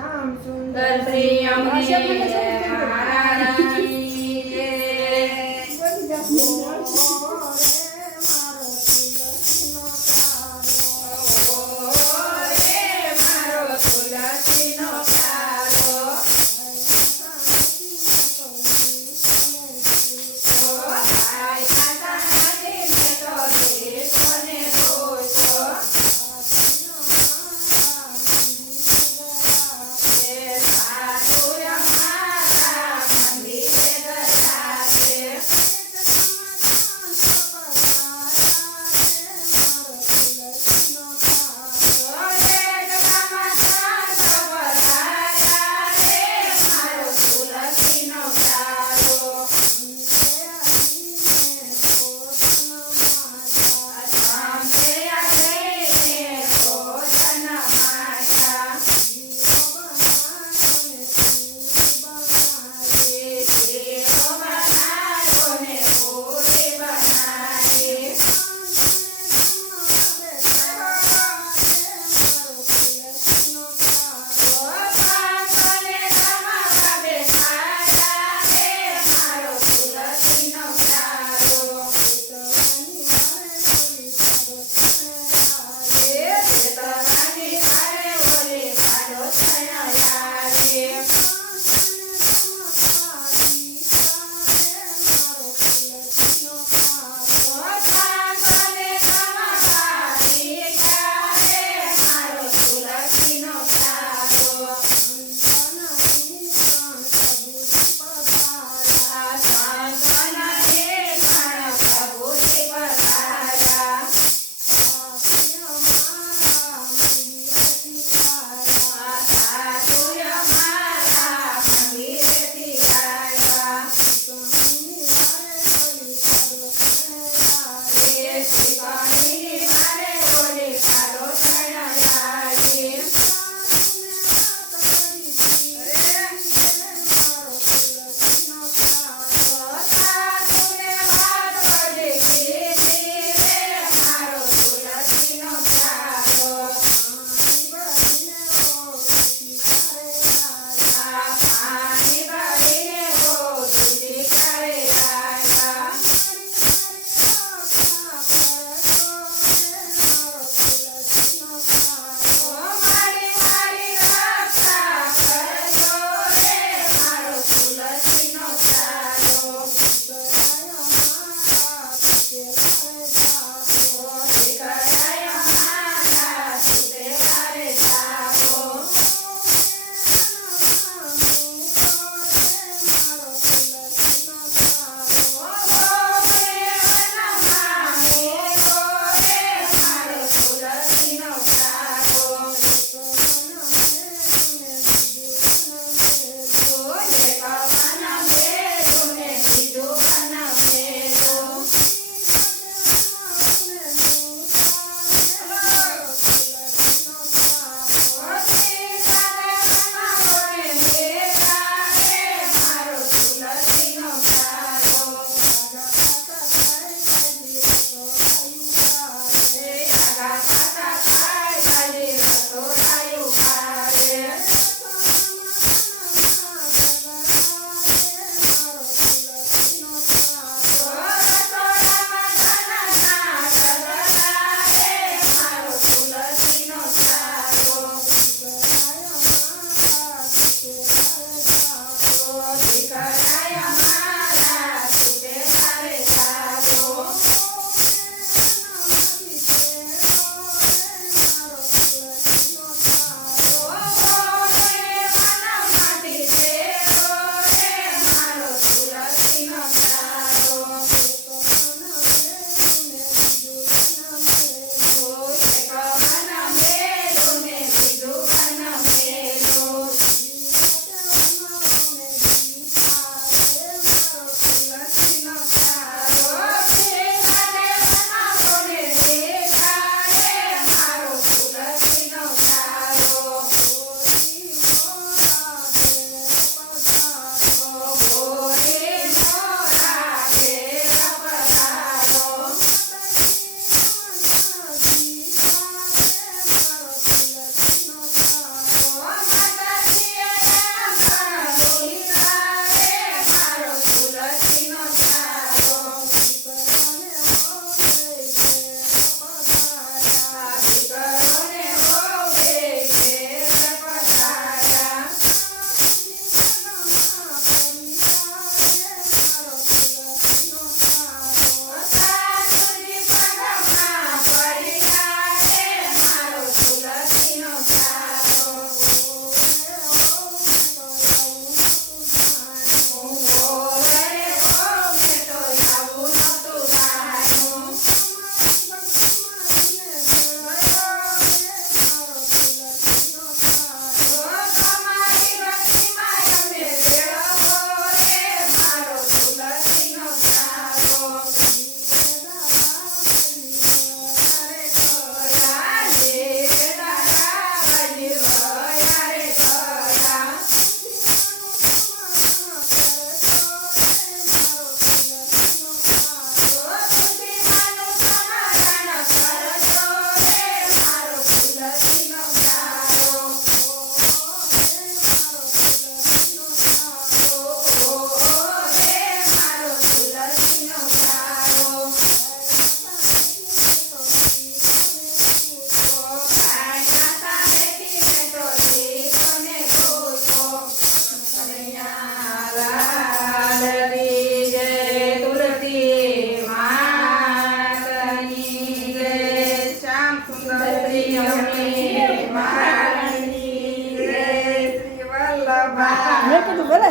શ્યામ સુંદર શ્રી અમને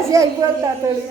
Fazia igual tá ali.